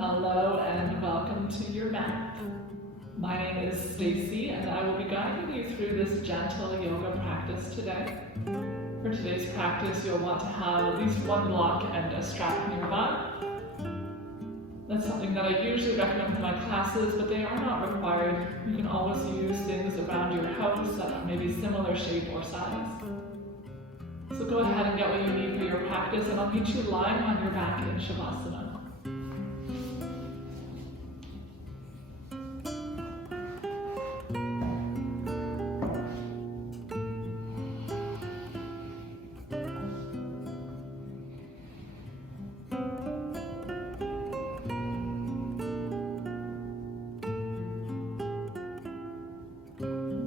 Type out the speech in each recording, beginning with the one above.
Hello and welcome to your mat. My name is Stacey and I will be guiding you through this gentle yoga practice today. For today's practice, you'll want to have at least one block and a strap nearby. That's something that I usually recommend for my classes, but they are not required. You can always use things around your house that are maybe similar shape or size. So go ahead and get what you need for your practice, and I'll meet you lying on your back in Shavasana.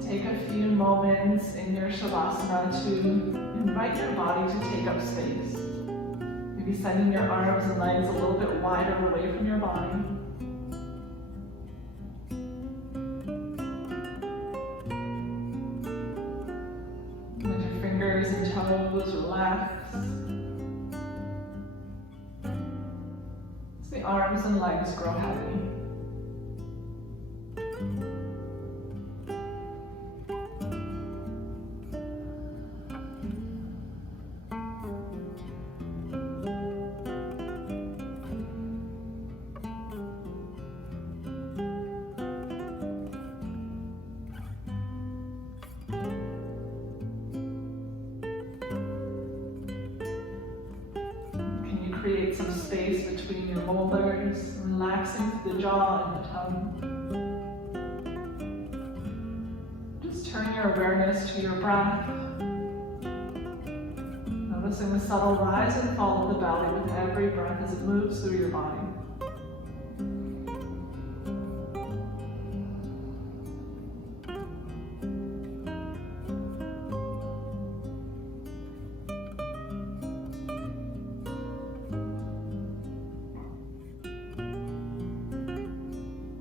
Take a few moments in your Shavasana to invite your body to take up space. Maybe sending your arms and legs a little bit wider away from your body. Let your fingers and toes relax. As the arms and legs grow heavy. Create some space between your molars, relaxing the jaw and the tongue. Just turn your awareness to your breath, noticing the subtle rise and fall of the belly with every breath as it moves through your body.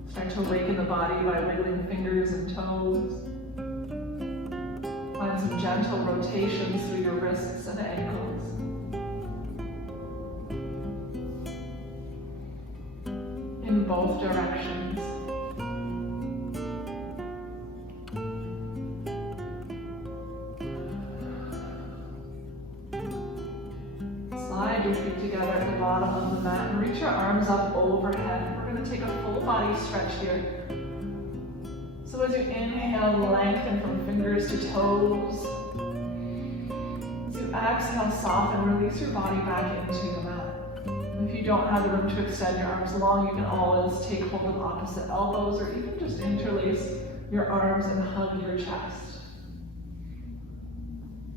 Start to awaken the body by wiggling fingers and toes. Find some gentle rotations through your wrists and ankles. In both directions. Slide your feet together at the bottom of the mat and reach your arms up overhead. We're going to take a full body stretch here. So as you inhale, lengthen from fingers to toes. As you exhale, soften, release your body back into the mat. If you don't have the room to extend your arms long, you can always take hold of opposite elbows or even just interlace your arms and hug your chest.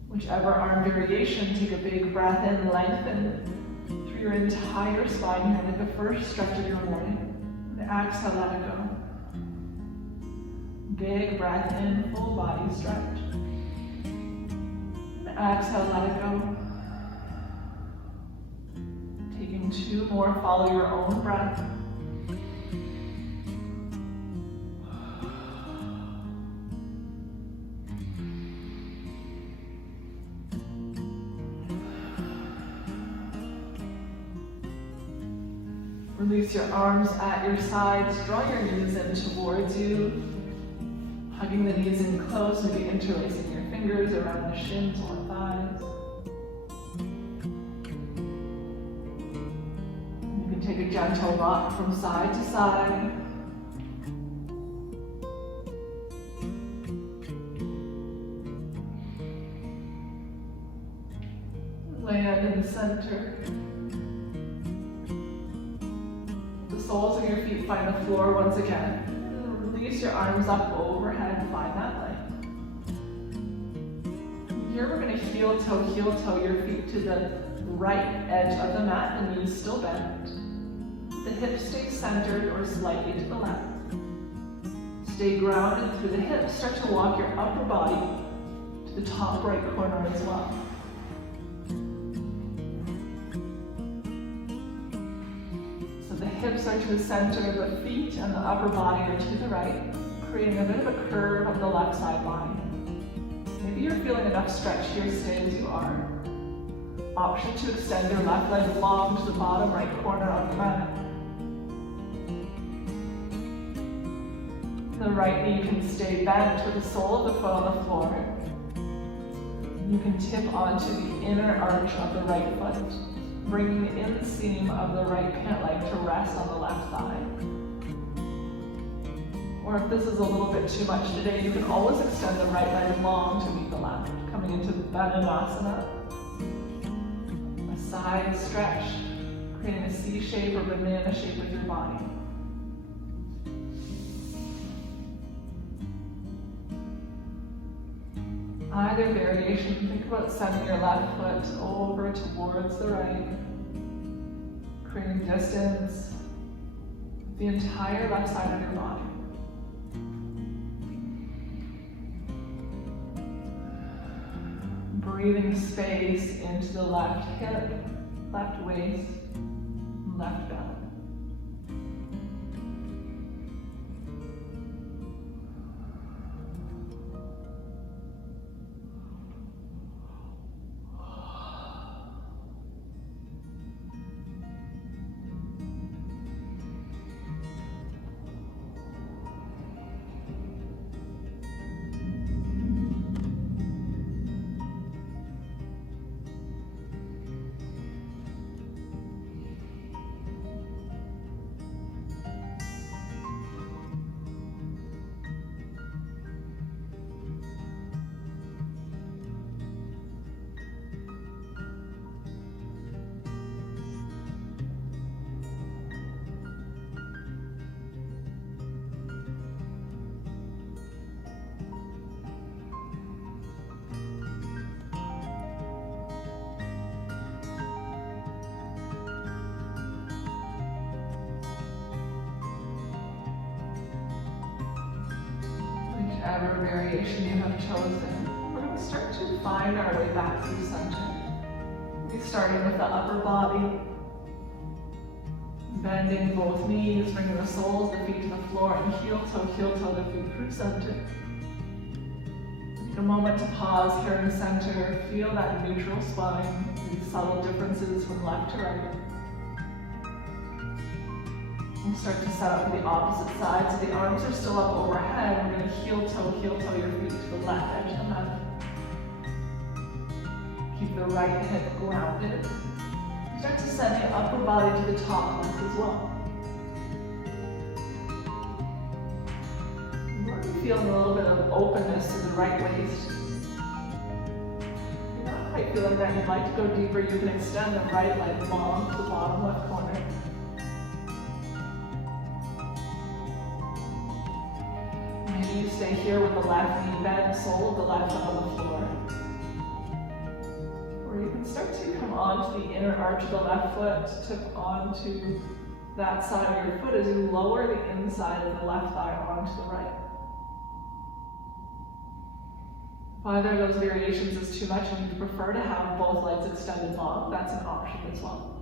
Whichever arm variation, take a big breath in, lengthen through your entire spine here, like the first stretch of your morning. And exhale, let it go. Big breath in, full body stretch. And exhale, let it go. Taking two more, follow your own breath. Release your arms at your sides, draw your knees in towards you, hugging the knees in close, maybe interlacing your fingers around the shins or thighs. You can take a gentle rock from side to side. Land in the center. Soles of your feet find the floor once again. And release your arms up overhead, find that length. Here we're going to heel toe your feet to the right edge of the mat, the knees still bent. The hips stay centered or slightly to the left. Stay grounded through the hips. Start to walk your upper body to the top right corner as well. Hips are to the center, the feet and the upper body are to the right, creating a bit of a curve of the left side body. Maybe you're feeling enough stretch here, stay as you are. Option to extend your left leg long to the bottom right corner of the mat. The right knee can stay bent with the sole of the foot on the floor. You can tip onto the inner arch of the right foot, bringing the inseam of the right pant leg to rest on the left thigh. Or if this is a little bit too much today, you can always extend the right leg long to meet the left, coming into Bandhanasana. A side stretch, creating a C shape or banana shape with your body. Either variation, think about sending your left foot over towards the right, creating distance with the entire left side of your body. Breathing space into the left hip, left waist, left belly. Whichever variation you have chosen, we're going to start to find our way back through center. We'll be starting with the upper body, bending both knees, bringing the soles of the feet to the floor, and heel toe the feet through center. Take a moment to pause here in center, feel that neutral spine, these subtle differences from left to right. We'll start to set up the opposite side, so the arms are still up overhead. We're going to heel toe your feet to the left edge of the mat. Keep the right hip grounded. Start to send the upper body to the top left as well. We're feeling a little bit of openness in the right waist. If you're not quite feeling that, you'd like to go deeper, you can extend the right leg long to the bottom left corner. You stay here with the left knee bent, sole of the left foot on the floor. Or you can start to come onto the inner arch of the left foot, tip onto that side of your foot as you lower the inside of the left thigh onto the right. If either of those variations is too much and you prefer to have both legs extended long, that's an option as well.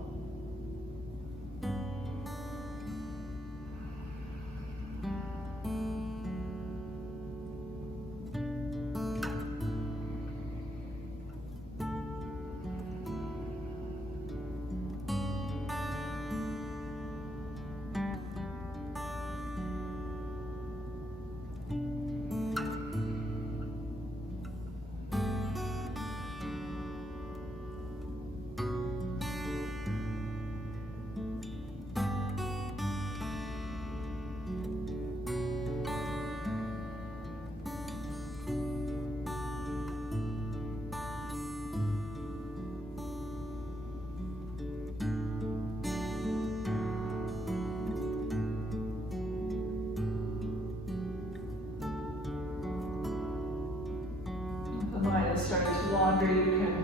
Starting to wander, you can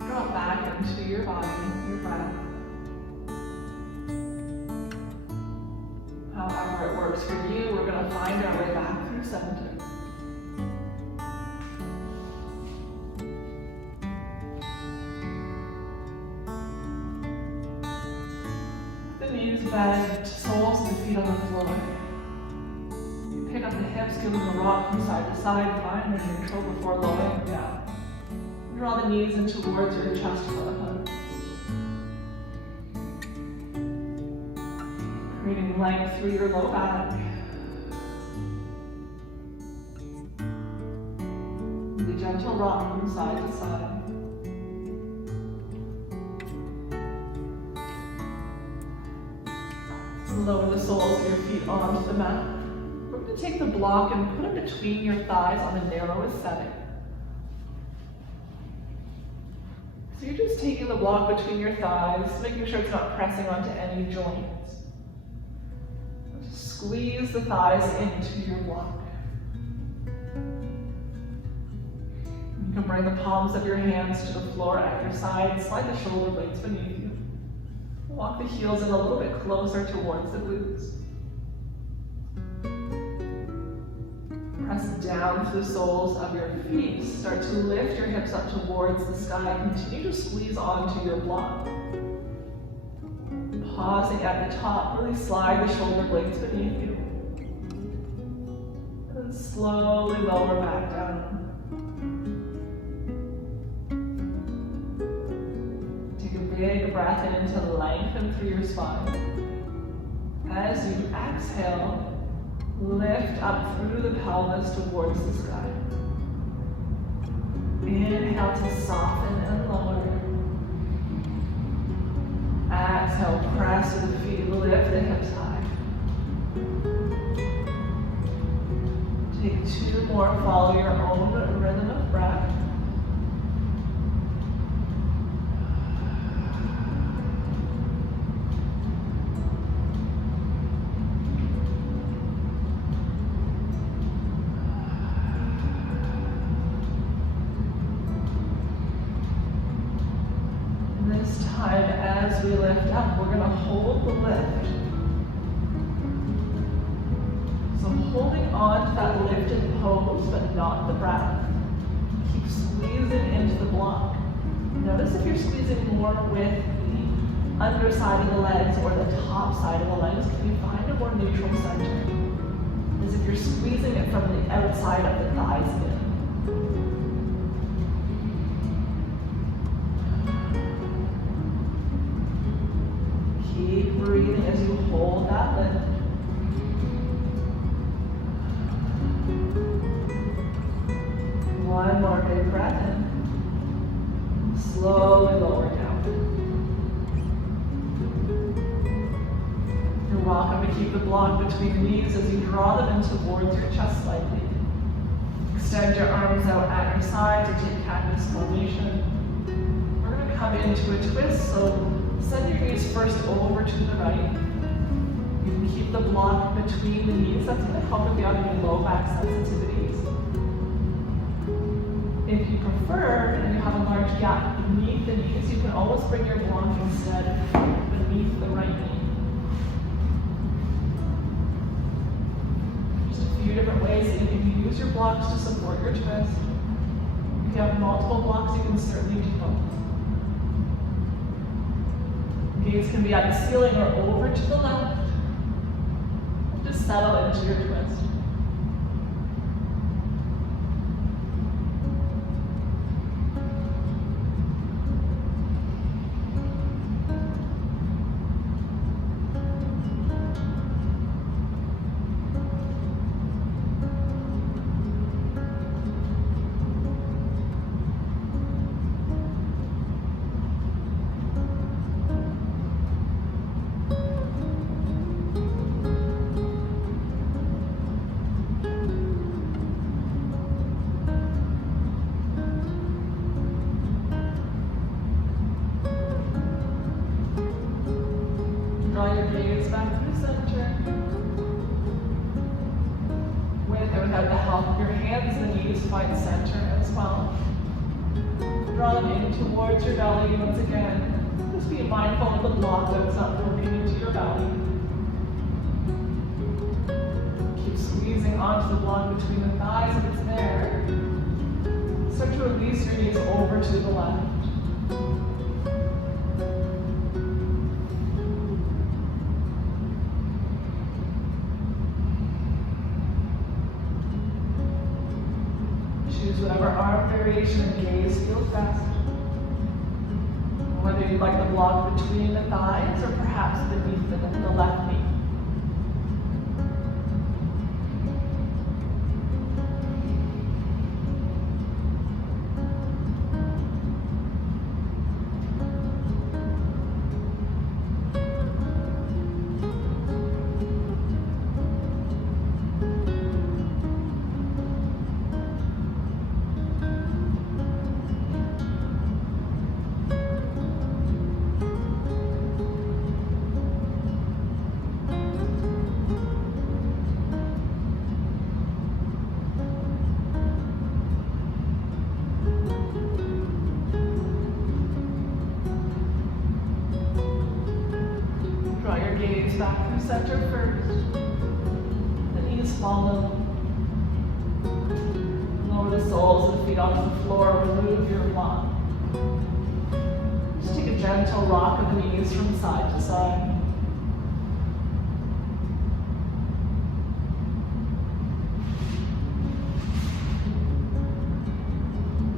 drop back into your body, your breath. However it works for you, we're going to find our way back through center. The knees bent, soles of the feet on the floor. Pick up the hips, give them a rock from side to side, find the neutral before lowering them down. Draw the knees in towards your chest for the hug. Creating length through your low back. gentle rock from side to side. Lower the soles of your feet onto the mat. We're going to take the block and put it between your thighs on the narrowest setting. So you're just taking the block between your thighs, making sure it's not pressing onto any joints. Just squeeze the thighs into your block. You can bring the palms of your hands to the floor at your side, slide the shoulder blades beneath you. Walk the heels in a little bit closer towards the glutes. Press down through the soles of your feet. Start to lift your hips up towards the sky. Continue to squeeze onto your block. Pausing at the top, really slide the shoulder blades beneath you. And then slowly lower back down. Big breath in to lengthen through your spine. As you exhale, lift up through the pelvis towards the sky. Inhale to soften and lower. Exhale, press to the feet, lift the hips high. Take 2 more, follow your own rhythm of breath. As we lift up, we're going to hold the lift. So holding on to that lifted pose, but not the breath. Keep squeezing into the block. Notice if you're squeezing more with the underside of the legs or the top side of the legs, can you find a more neutral center? As if you're squeezing it from the outside of the thighs in. Keep breathing as you hold that lift. One more big breath in. Slowly lower down. You're welcome to keep the block between the knees as you draw them in towards your chest slightly. Extend your arms out at your sides or take cactus formation. We're going to come into a twist, so send your knees first over to the right. You can keep the block between the knees. That's going to help with the other low back sensitivities. If you prefer, and you have a large gap beneath the knees, you can always bring your block instead beneath the right knee. Just a few different ways that you can use your blocks to support your twist. If you have multiple blocks, you can certainly do both. Gaze can be at the ceiling or over to the left. Just settle into your twist. Draw your gaze back to the center. With or without the help of your hands, the knees find center as well. Draw them in towards your belly once again. Just be mindful of the block that's not working into your belly. Keep squeezing onto the block between the thighs if it's there. Start to release your knees over to the left. Choose whatever arm variation and gaze feels best. Whether you'd like the block between the thighs or perhaps beneath the left knee. gaze back through center first. The knees follow. Lower the soles of the feet onto the floor. Remove your block. Just take a gentle rock of the knees from side to side.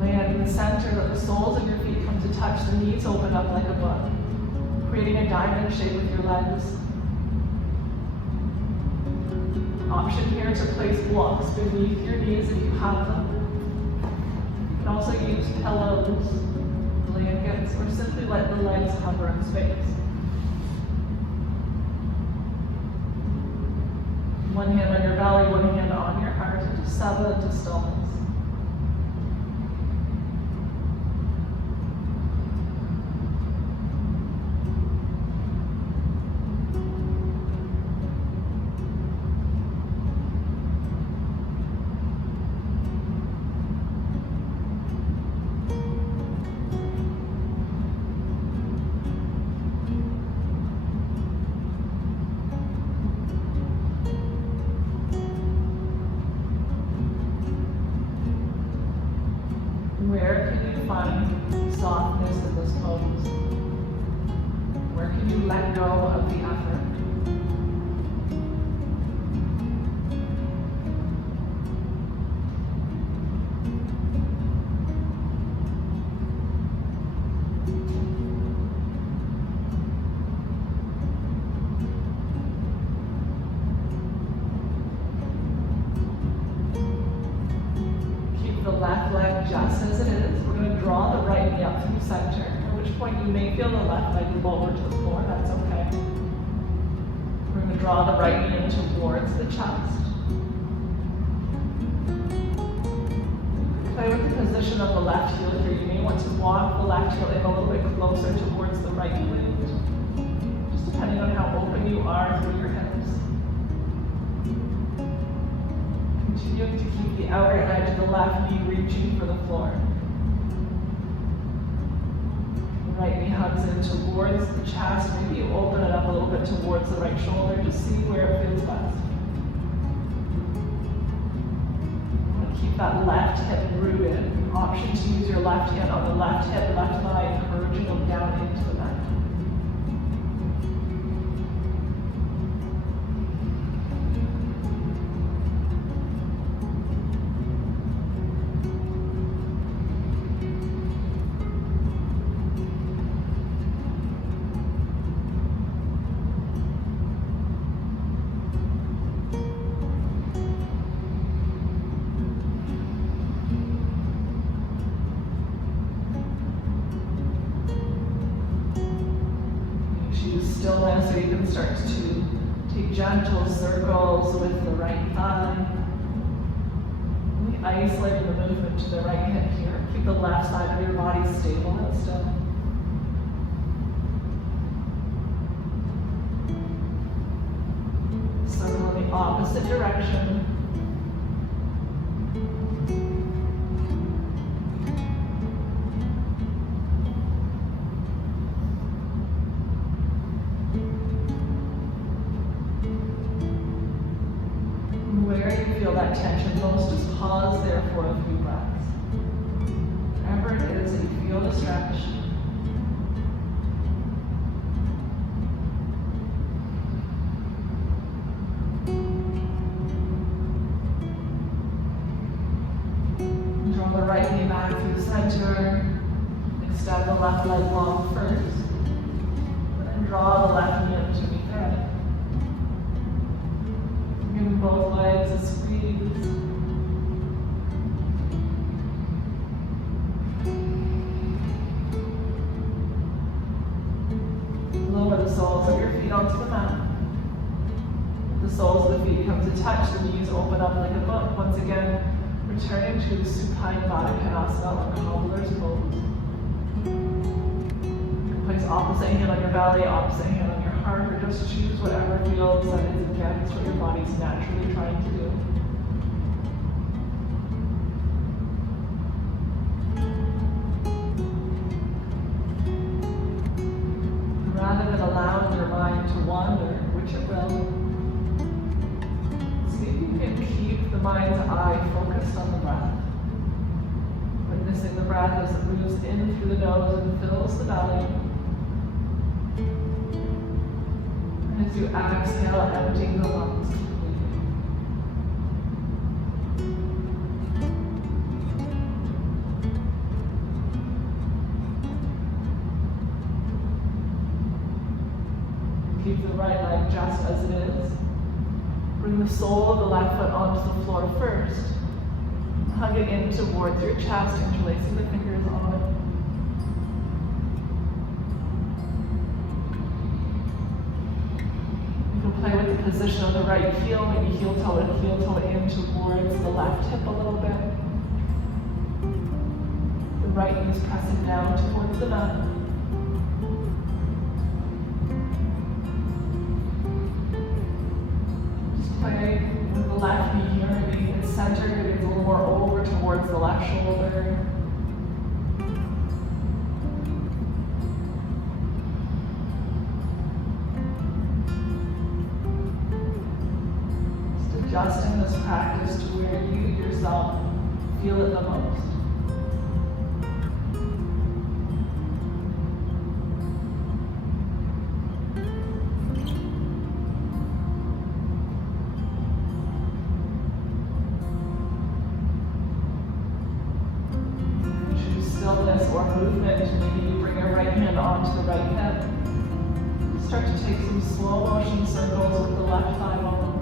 Land in the center, let the soles of your feet come to touch. The knees open up like a book, creating a diamond shape with your legs. Option here to place blocks beneath your knees if you have them. You can also use pillows, blankets, or simply let the legs hover in space. One hand on your belly, one hand on your heart, and just settle into stillness. Where can you find softness in this pose? Where can you let go of the effort? The left leg just as it is. We're going to draw the right knee up through center, at which point you may feel the left leg lower to the floor. That's okay. We're going to draw the right knee in towards the chest. Play with the position of the left heel here. You may want to walk the left heel in a little bit closer towards the right glute, just depending on how open you are through your hips. Continuing to keep the outer edge of the left knee reaching for the floor. The right knee hugs in towards the chest. Maybe you open it up a little bit towards the right shoulder. Just see where it feels best. Keep that left hip rooted. Option to use your left hand on the left hip, left thigh, encouraging them down into the mat. Stillness, so you can start to take gentle circles with the right thigh. Really isolating the movement to the right hip here. Keep the left side of your body stable and still. Circle in the opposite direction. That tension most, just pause there for a few breaths. Wherever it is that you feel the stretch. Draw the right knee back through the center. Extend the left leg long first. And draw the left knee underneath it. Giving both legs a squeeze. Lower the soles of your feet onto the mat. The soles of the feet come to touch, the knees open up like a book. Once again, returning to supine Baddha Konasana or cobbler's pose. Place opposite hand on your belly, opposite hand on your heart, or just choose whatever feels that is against what your body's naturally trying to do. Rather than allowing your mind to wander, which work at will. See if you can keep the mind's eye focused on the breath. Witnessing the breath as it moves in through the nose and fills the belly. And as you exhale, emptying the lungs completely. Keep the right leg just as it is. Bring the sole of the left foot onto the floor first. Hug it in towards your chest, interlacing the fingers on it. You can play with the position of the right heel, maybe heel toe in towards the left hip a little bit. The right knee is pressing down towards the mat. Just play with the left knee here, maybe it's centered, maybe it's a little more over towards the left shoulder. Just adjusting this practice to where you yourself feel it the most. Or movement, maybe you bring your right hand onto the right hip. Start to take some slow motion circles with the left thigh bone.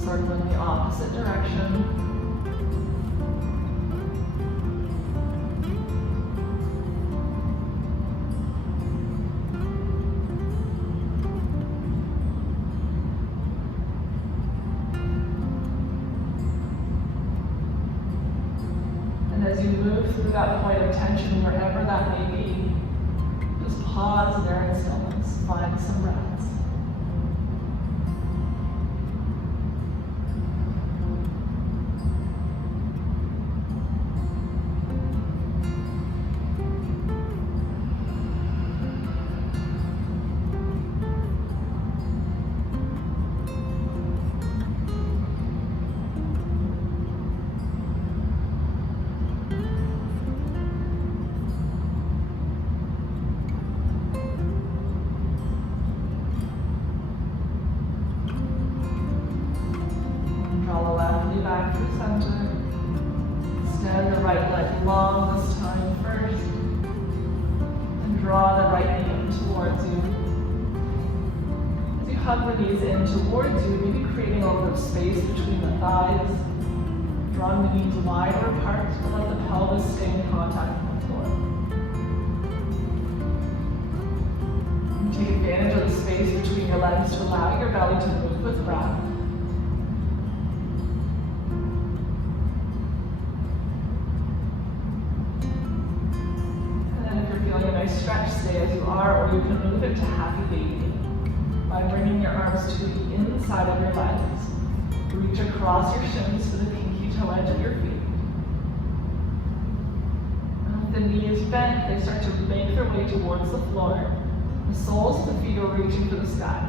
Circle in the opposite direction. As you move through that point of tension, wherever that may be, just pause there in stillness, find some breaths. Back to the center. Extend the right leg long this time first. And draw the right knee in towards you. As you hug the knees in towards you, maybe creating a little bit of space between the thighs. Drawing the knees wider apart to let the pelvis stay in contact with the floor. And take advantage of the space between your legs to allow your belly to move with breath. Stretch, stay as you are, or you can move it to happy baby by bringing your arms to the inside of your legs. Reach across your shins to the pinky toe edge of your feet. And with the knees bent, they start to make their way towards the floor. The soles of the feet are reaching for the sky.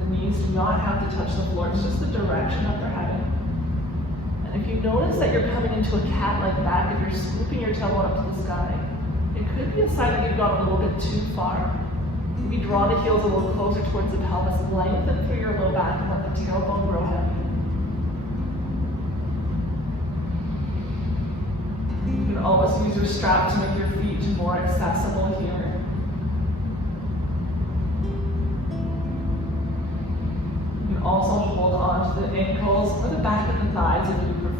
The knees do not have to touch the floor, it's just the direction that they're heading. And if you notice that you're coming into a cat-like back, if you're swooping your tailbone up to the sky, it could be a sign that you've gone a little bit too far. Maybe draw the heels a little closer towards the pelvis, lengthen through your low back, and let the tailbone grow heavy. You can always use your strap to make your feet more accessible here. You can also hold on to the ankles or the back of the thighs if you prefer.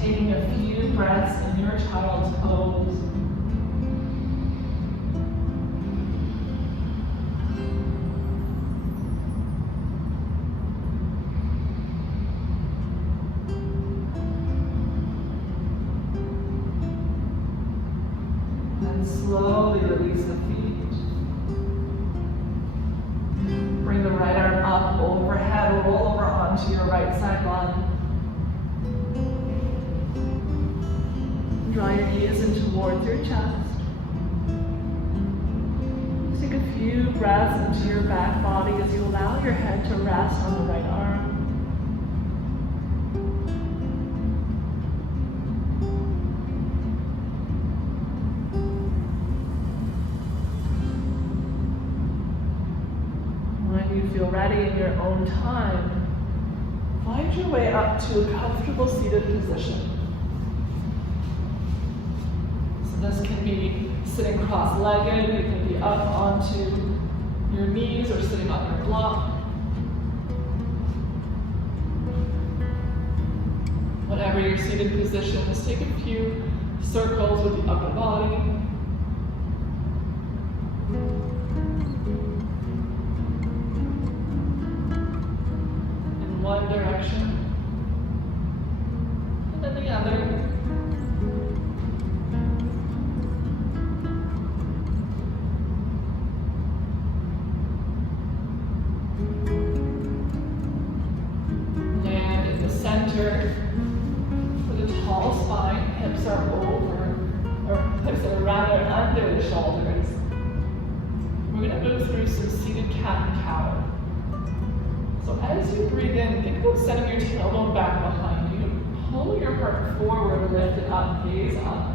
Taking a few breaths in your child's pose. slowly release the feet. Bring the right arm up overhead, roll over onto your right side body. Draw your knees in towards your chest. Take a few breaths into your back body as you allow your head to rest on the right arm. When you feel ready in your own time, find your way up to a comfortable seated position. So this can be sitting cross-legged, you can be up onto your knees or sitting on your block. Whatever your seated position, just take a few circles with the upper body. In one direction, and then the other. Center for the tall spine, hips are over, or hips are rather under the shoulders. We're going to move through some seated cat and cow. So as you breathe in, think about sending your tailbone back behind you. Pull your heart forward, lift it up, gaze up.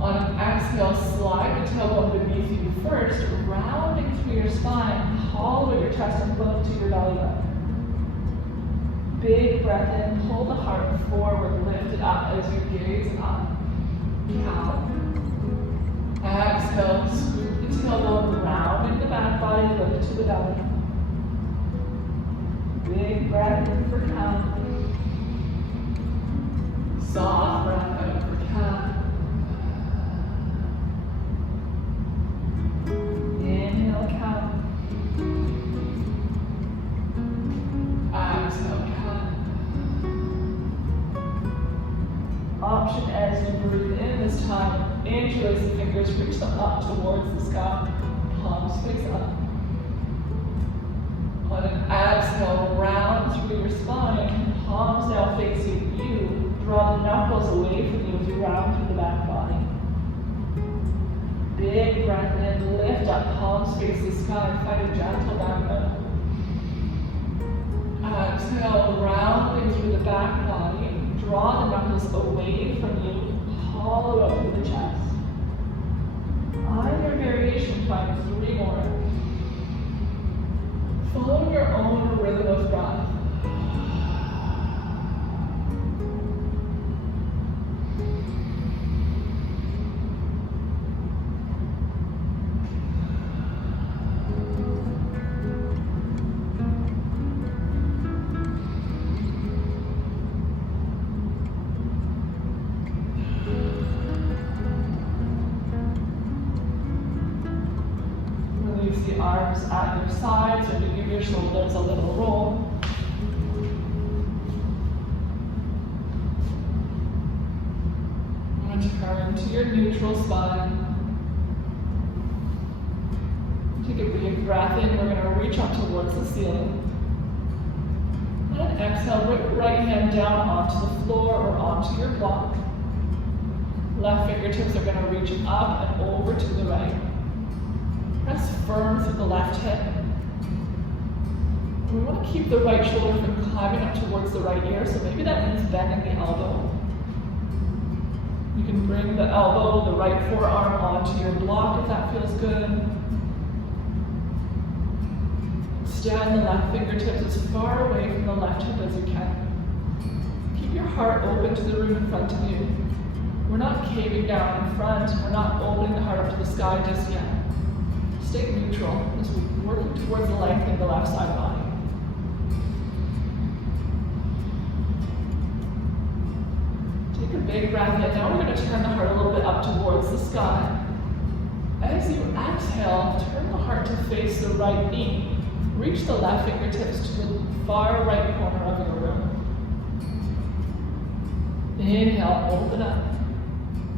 On an exhale, slide the tailbone beneath you first, rounding through your spine, hollow your chest and float to your belly button. Big breath in, pull the heart forward, lift it up as you gaze up. Cow. Exhale, scoop the tailbone round into the back body, lift it to the belly. Big breath in for cow. Soft breath out for cow. Inhale, cow. Exhale, cow. Option as you breathe in this time, interlace the fingers, reach them up towards the sky, palms face up. On an exhale, round through your spine, palms now facing you, draw the knuckles away from you as you round through the back body. Big breath in, lift up, palms face the sky, find a gentle back bend. Exhale, rounding through the back body. Draw the knuckles away from you, hollow up through the chest. On your variation, find 3 more. Follow your own rhythm of breath. The arms at your sides, or to give your shoulders a little roll. Return to your neutral spine. Take a big breath in. We're going to reach up towards the ceiling. And exhale, bring your right hand down onto the floor or onto your block. Left fingertips are going to reach up and over to the right. Press firm through the left hip. We want to keep the right shoulder from climbing up towards the right ear, so maybe that means bending the elbow. You can bring the elbow, the right forearm onto your block if that feels good. Extend the left fingertips as far away from the left hip as you can. Keep your heart open to the room in front of you. We're not caving down in front. We're not opening the heart up to the sky just yet. Stay neutral as we're working towards the length of the left side body. Take a big breath in. Now we're going to turn the heart a little bit up towards the sky. As you exhale, turn the heart to face the right knee. Reach the left fingertips to the far right corner of your room. Inhale, open up.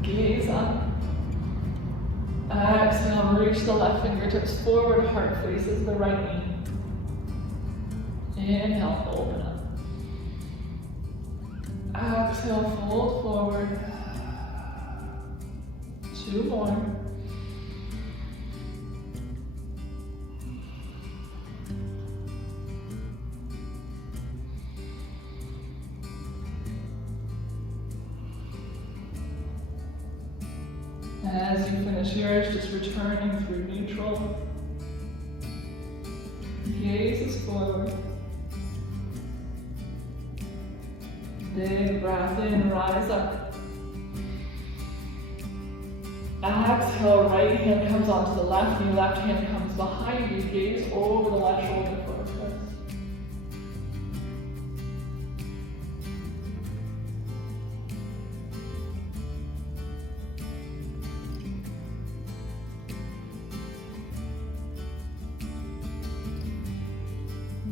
Gaze up. Exhale, reach the left fingertips forward, heart faces the right knee. Inhale, open up. Exhale, fold forward. 2 more. As you finish yours, just returning through neutral. Gaze is forward. Big breath in, rise up. Exhale, right hand comes onto the left knee, left hand comes behind you, gaze over the left shoulder for a twist.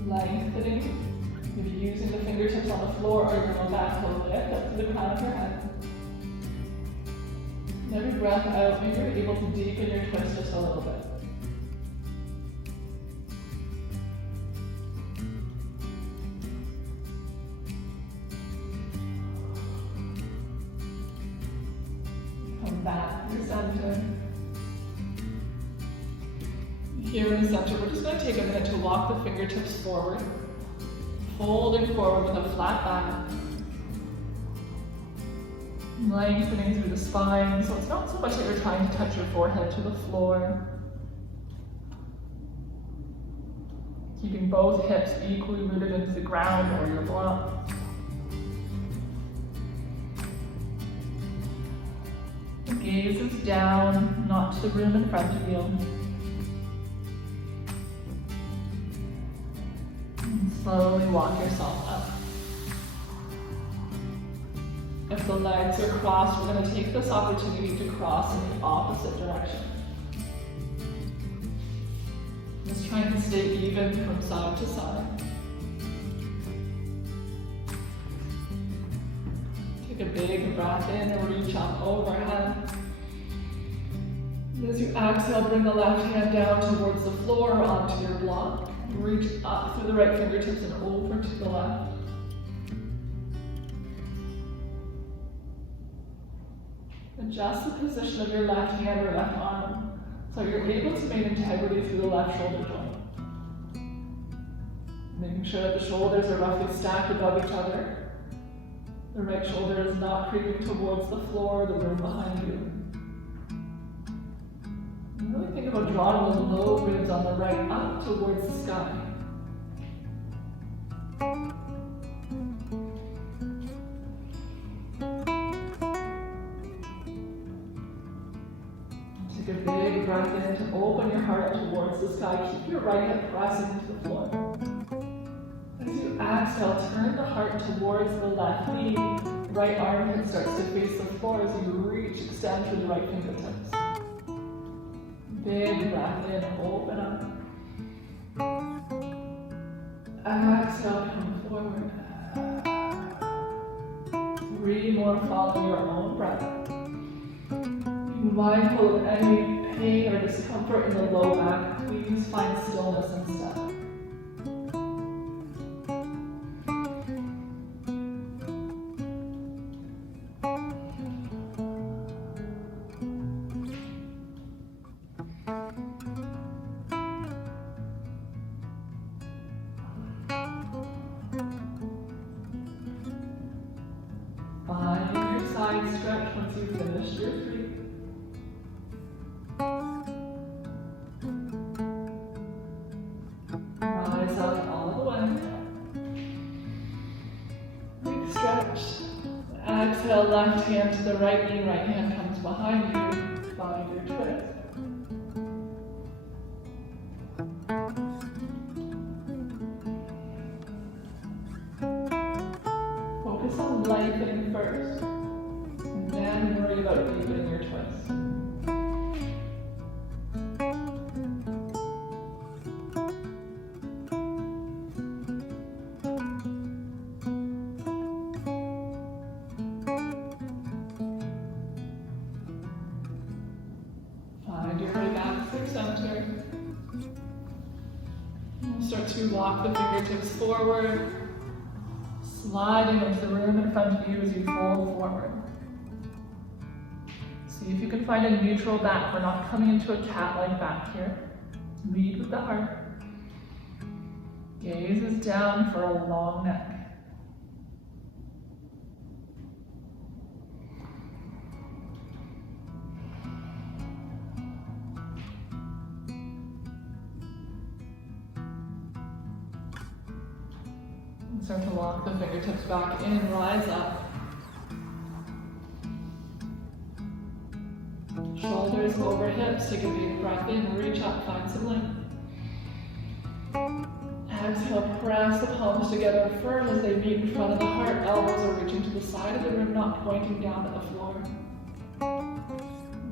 Lengthening. Maybe using the fingertips on the floor or your low back to lift up to the crown of your head. And every breath out, maybe you're able to deepen your twist just a little bit. Come back to the center. Here in the center, we're just going to take a minute to walk the fingertips forward, folding forward with a flat back, lengthening through the spine, so it's not so much that you're trying to touch your forehead to the floor. Keeping both hips equally rooted into the ground or your block. The gaze is down, not to the room in front of you. Slowly walk yourself up. If the legs are crossed, we're going to take this opportunity to cross in the opposite direction. Just trying to stay even from side to side. Take a big breath in and reach up overhead. And as you exhale, bring the left hand down towards the floor or onto your block. Reach up through the right fingertips and over to the left. Adjust the position of your left hand or left arm so you're able to maintain integrity through the left shoulder joint. Making sure that the shoulders are roughly stacked above each other. The right shoulder is not creeping towards the floor or the room behind you. And really think about drawing those low ribs on the right up towards the sky. Take a big breath in to open your heart up towards the sky. Keep your right hip pressing into the floor. As you exhale, turn the heart towards the left knee. Right armpit starts to face the floor as you reach, extend through the right fingertips. Big breath in, open up. Exhale, come forward. 3 more, follow your own breath. Be mindful of any pain or discomfort in the low back. Please find stillness instead. Find your side stretch once you've finished your 3. Rise up all the way. Big stretch. Exhale, left hand to the right knee, right hand comes behind you. Find your twist. Focus on lengthening first, and then worry about deepening your twist. Find walk the fingertips forward, sliding into the room in front of you as you fold forward. See if you can find a neutral back. We're not coming into a cat-like back here. Lead with the heart. Gaze is down for a long neck. Start to walk the fingertips back in, rise up. Shoulders over hips, take a deep breath in, reach up, find some length. Exhale, press the palms together firm as they meet in front of the heart. Elbows are reaching to the side of the room, not pointing down at the floor.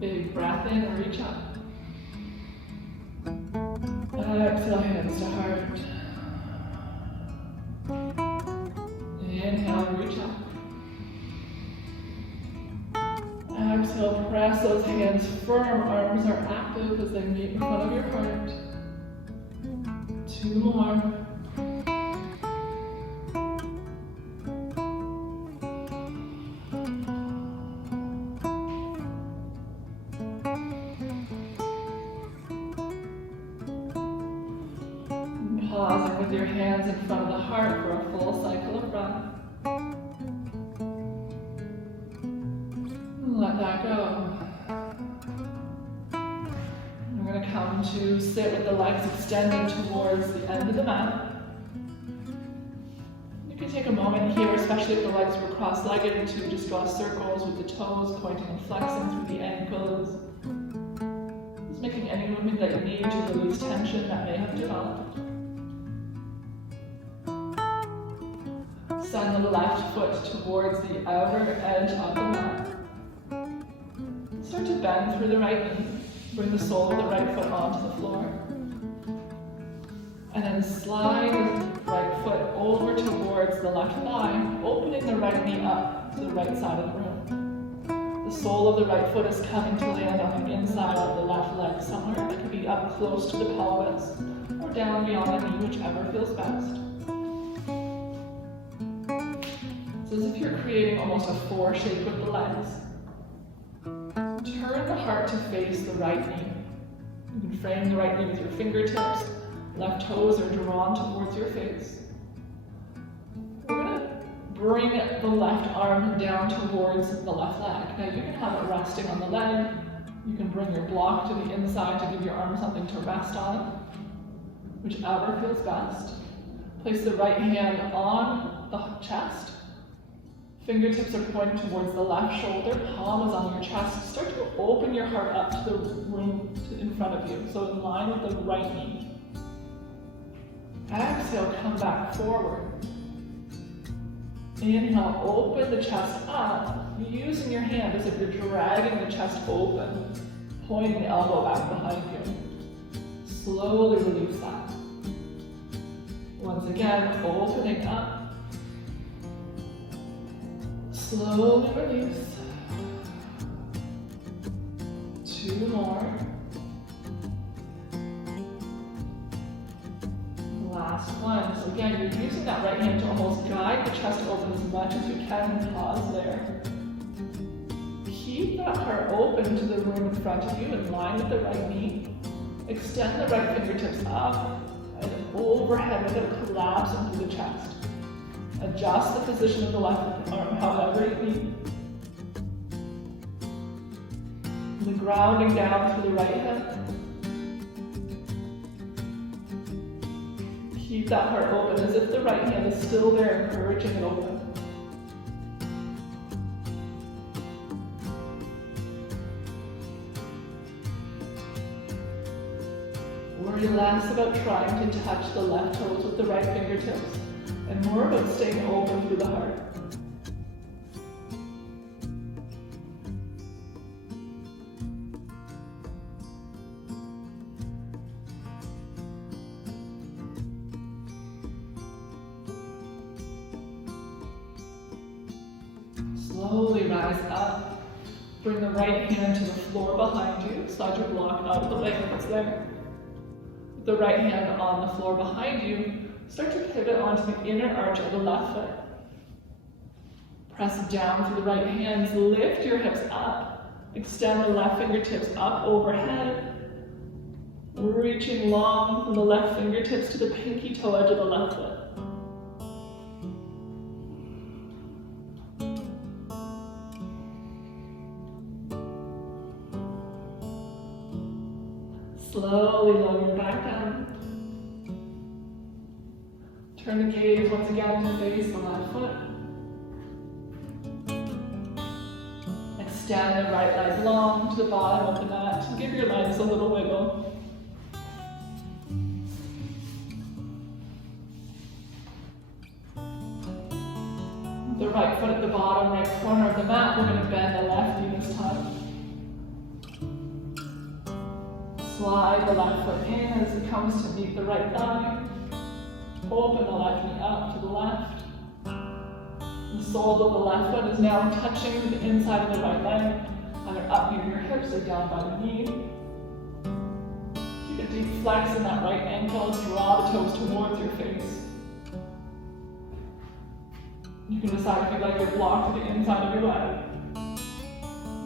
Big breath in, reach up. Exhale, hands to heart. Inhale, reach up. Exhale, press those hands firm. Arms are active as they meet in front of your heart. 2 more. Pausing with your hands in front of the heart for a full cycle of breath. Let that go. We're going to come to sit with the legs extended towards the end of the mat. You can take a moment here, especially if the legs were cross-legged, to just draw circles with the toes pointing and flexing through the ankles. Just making any movement that you need to release tension that may have developed. Send the left foot towards the outer edge of the mat. Start to bend through the right knee. Bring the sole of the right foot onto the floor. And then slide the right foot over towards the left thigh, opening the right knee up to the right side of the room. The sole of the right foot is coming to land on the inside of the left leg somewhere. It could be up close to the pelvis or down beyond the knee, whichever feels best. So as if you're creating almost a 4 shape with the legs. Turn the heart to face the right knee. You can frame the right knee with your fingertips. Left toes are drawn towards your face. We're going to bring the left arm down towards the left leg. Now you can have it resting on the leg. You can bring your block to the inside to give your arm something to rest on, whichever feels best. Place the right hand on the chest. Fingertips are pointing towards the left shoulder, palm is on your chest. Start to open your heart up to the room in front of you, so in line with the right knee. Exhale, come back forward. Inhale, open the chest up, using your hand as if you're dragging the chest open, pointing the elbow back behind you. Slowly release that. Once again, opening up. Slowly release. 2 more. Last one. So again, you're using that right hand to almost guide the chest open as much as you can and pause there. Keep that heart open to the room in front of you in line with the right knee. Extend the right fingertips up and overhead with it, collapsing through the chest. Adjust the position of the left arm however you need. And the grounding down through the right hip. Keep that heart open as if the right hand is still there, encouraging it open. Worry less about trying to touch the left toes with the right fingertips, and more about staying open through the heart. Slowly rise up. Bring the right hand to the floor behind you. Slide your block out of the way if it's there. With the right hand on the floor behind you, start to pivot onto the inner arch of the left foot. Press down through the right hands, lift your hips up. Extend the left fingertips up overhead. Reaching long from the left fingertips to the pinky toe edge of the left foot. Slowly lower your back down. Turn the gaze once again to face the left foot. Extend the right leg long to the bottom of the mat. Give your legs a little wiggle. The right foot at the bottom right corner of the mat, we're going to bend the left knee this time. Slide the left foot in as it comes to meet the right thigh. Open the left knee up to the left. The sole of the left foot is now touching the inside of the right leg, either up near your hips or down by the knee. Keep a deep flex in that right ankle, draw the toes towards your face. You can decide if you'd like your block to the inside of your leg.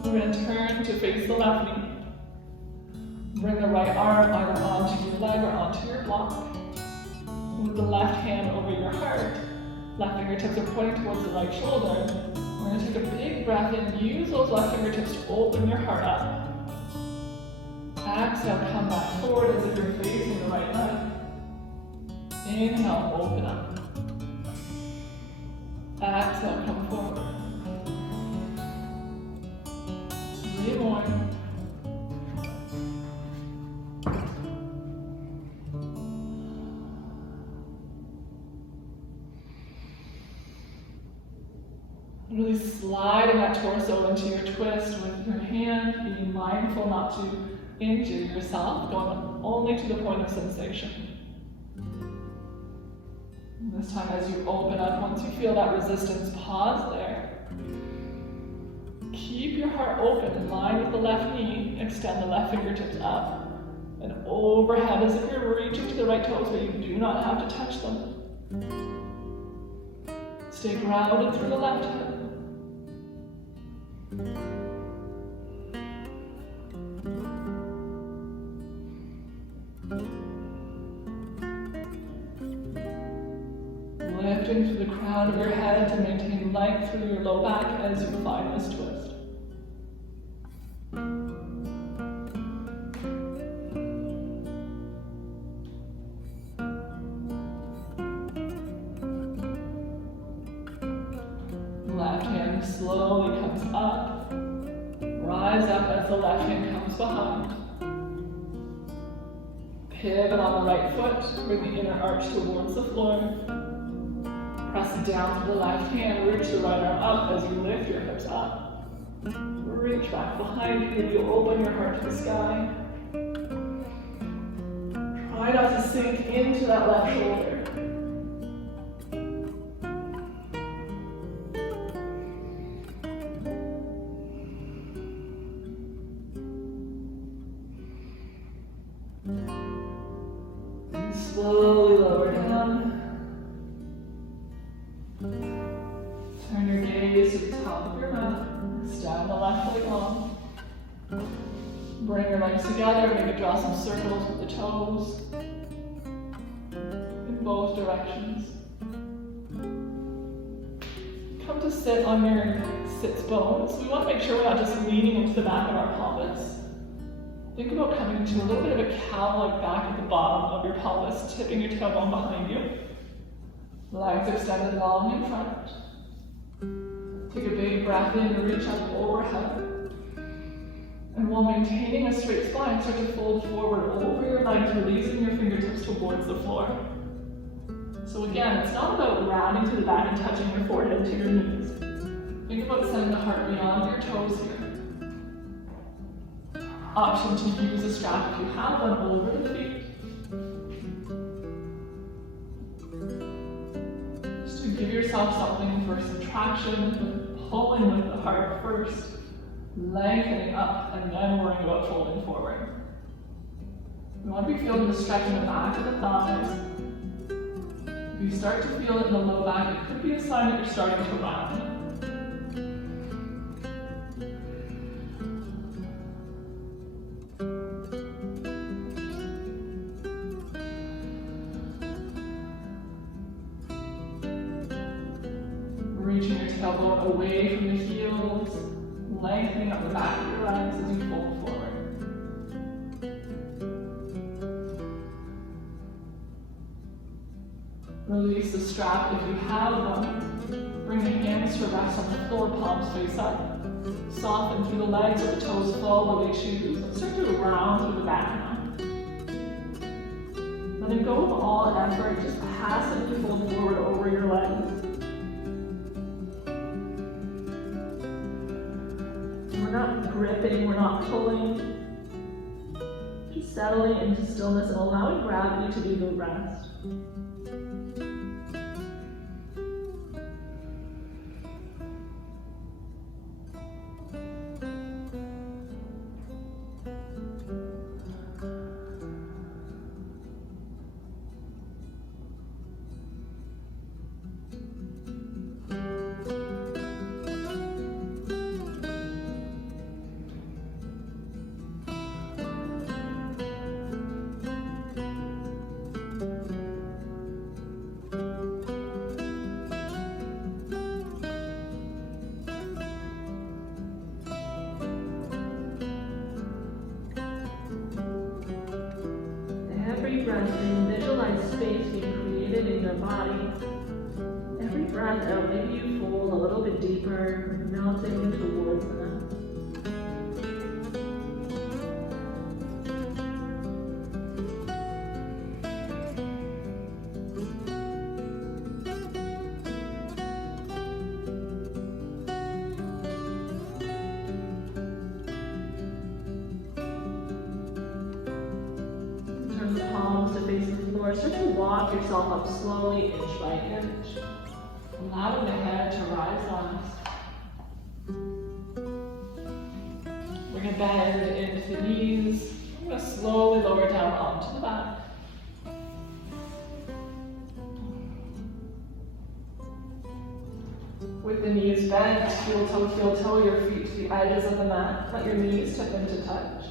We're going to turn to face the left knee. Bring the right arm either onto your leg or onto your block. With the left hand over your heart, left fingertips are pointing towards the right shoulder. We're going to take a big breath in. Use those left fingertips to open your heart up. Exhale, come back forward as if you're facing the right leg. Inhale, open up. Exhale, come forward. 3 more. Really sliding that torso into your twist with your hand, being mindful not to injure yourself, going only to the point of sensation. And this time as you open up, once you feel that resistance, pause there. Keep your heart open in line with the left knee, extend the left fingertips up and overhead as if you're reaching to the right toes, but you do not have to touch them. Stay grounded through the left hip. Lifting through the crown of your head to maintain length through your low back as you find this twist. Left hand slowly comes up. Rise up as the left hand comes behind. Pivot on the right foot, bring the inner arch towards the floor. Press down to the left hand, reach the right arm up as you lift your hips up. Reach back behind you, you'll open your heart to the sky. Try not to sink into that left shoulder. And slowly lower down. Turn your gaze to the top of your mat. Extend the left leg long. Bring your legs together. Maybe draw some circles with the toes in both directions. Come to sit on your sits bones. We want to make sure we're not just leaning into the back of our pelvis. Think about coming to a little bit of a cow-like back at the bottom of your pelvis, tipping your tailbone behind you. Legs extended long in front. Take a big breath in and reach up overhead. And while maintaining a straight spine, start to fold forward over your legs, releasing your fingertips towards the floor. So again, it's not about rounding to the back and touching your forehead to your knees. Think about sending the heart beyond your toes here. Option to use a strap if you have one over the feet. Just to give yourself something for some traction, pulling with the heart first, lengthening up, and then worrying about folding forward. We want to be feeling the stretch in the back of the thighs. If you start to feel it in the low back, it could be a sign that you're starting to round. Reaching your tailbone away from the heels, lengthening up the back of your legs as you fold forward. Release the strap if you have one. Bring the hands to rest on the floor, palms face up. Soften through the legs or the toes fall where they choose. And start to round through the back now. Letting go of all effort, just passively fold forward over your legs. We're not gripping, we're not pulling. Just settling into stillness and allowing gravity to be the rest. Every breath in, visualize space being created in your body. Every breath out, maybe you fold a little bit deeper, melting towards the mat. Start to walk yourself up slowly, inch by inch, allowing the head to rise last. Bring a bend into the knees. I'm going to slowly lower down onto the back. With the knees bent, heel toe, your feet to the edges of the mat. Let your knees tip into touch.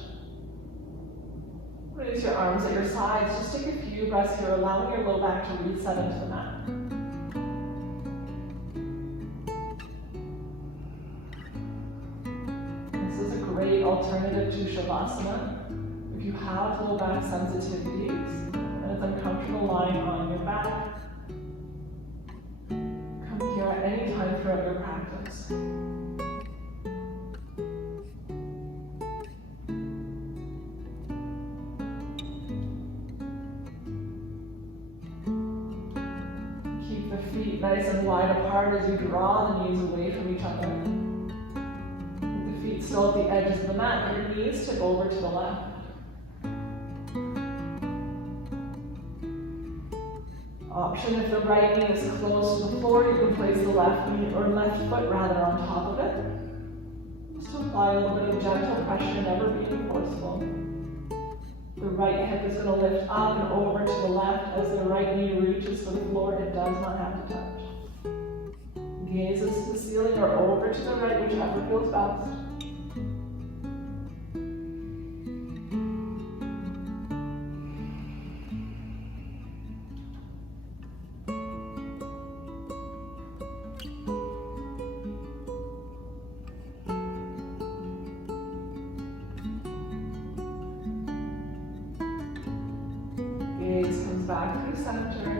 Raise your arms at your sides. Just take a few breaths here, allowing your low back to reset into the mat. This is a great alternative to Shavasana. If you have low back sensitivities and it's uncomfortable lying on your back, come here at any time throughout your practice. Feet nice and wide apart as you draw the knees away from each other. With the feet still at the edges of the mat, your knees tip over to the left. Option, if the right knee is close to the floor, you can place the left knee or left foot rather on top of it. Just apply a little bit of gentle pressure, never being forceful. The right hip is going to lift up and over to the left as the right knee reaches for the floor. It does not have to touch. Gazes to the ceiling or over to the right, whichever feels best. Back to the center.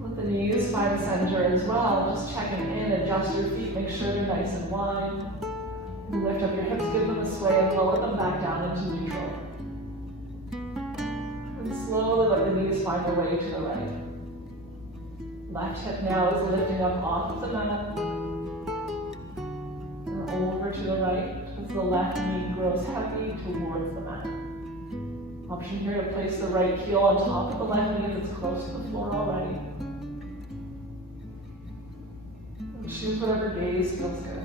Let the knees find center as well. Just checking in, adjust your feet, make sure they're nice and wide. Lift up your hips, give them a sway, and lower them back down into neutral. And slowly let the knees find their way to the right. Left hip now is lifting up off of the mat. And over to the right as the left knee grows heavy towards the mat. Option here to place the right heel on top of the left knee if it's close to the floor already. And choose whatever gaze feels good.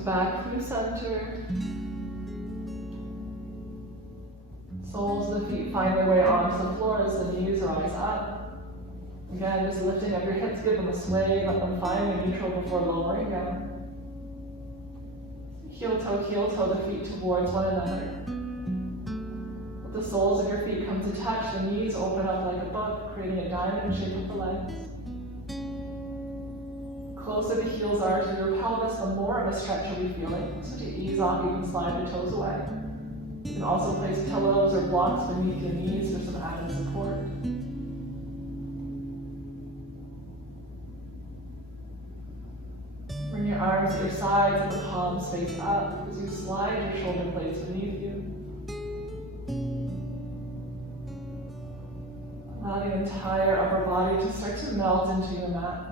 Arms back through center. Soles of the feet find their way onto the floor as the knees rise up. Again, just lifting up your hips, give them a sway, let them find the neutral before lowering down. Heel toe the feet towards one another. Let the soles of your feet come to touch, the knees open up like a book, creating a diamond shape with the legs. The closer the heels are to your pelvis, the more of a stretch you'll be feeling. So to ease off, you can slide the toes away. You can also place pillows or blocks beneath your knees for some added support. Bring your arms to your sides and the palms face up as you slide your shoulder blades beneath you. Allow the entire upper body to start to melt into your mat.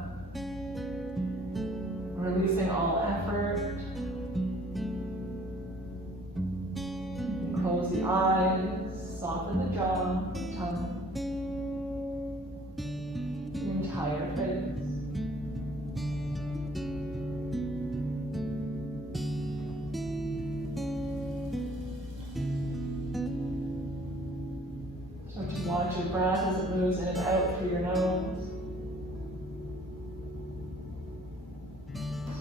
Releasing all effort. You can close the eyes, soften the jaw, tongue, the entire face. Start to watch your breath as it moves in and out through your nose.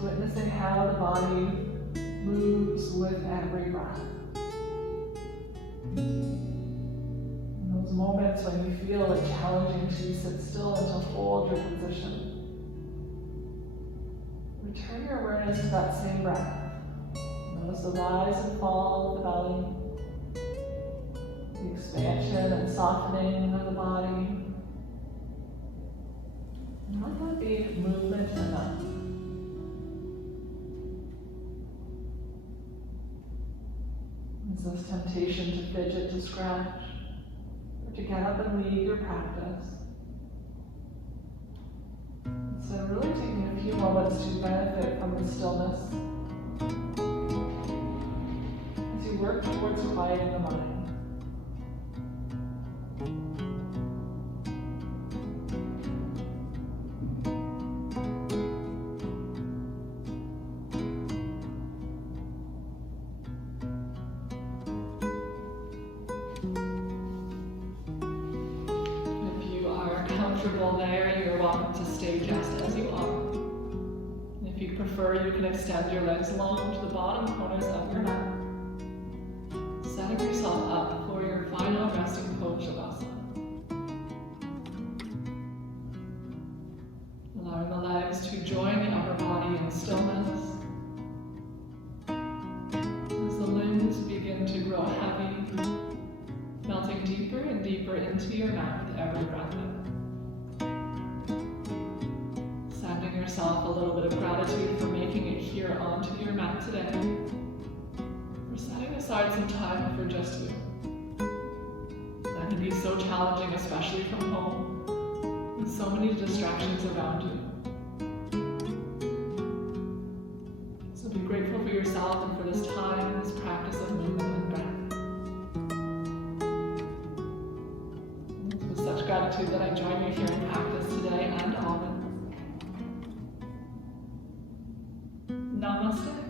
Witnessing how the body moves with every breath. In those moments when you feel it challenging to sit still and to hold your position, return your awareness to that same breath. Notice the rise and fall of the belly, the expansion and softening of the body. And let that be movement enough. This temptation to fidget, to scratch, or to get up and leave your practice. So really taking a few moments to benefit from the stillness as you work towards quieting the mind. There, you're welcome to stay just as you are. And if you prefer, you can extend your legs long to the bottom corners of your mat, setting yourself up for your final resting pose shavasana. Allowing the legs to join the upper body in stillness as the limbs begin to grow heavy, melting deeper and deeper into your mat with every breath in. Yourself a little bit of gratitude for making it here onto your mat today, for setting aside some time for just you. That can be so challenging, especially from home, with so many distractions around you. So be grateful for yourself and for this time, this practice of movement and breath. It's with such gratitude that I join you here in practice today and always. Namaste.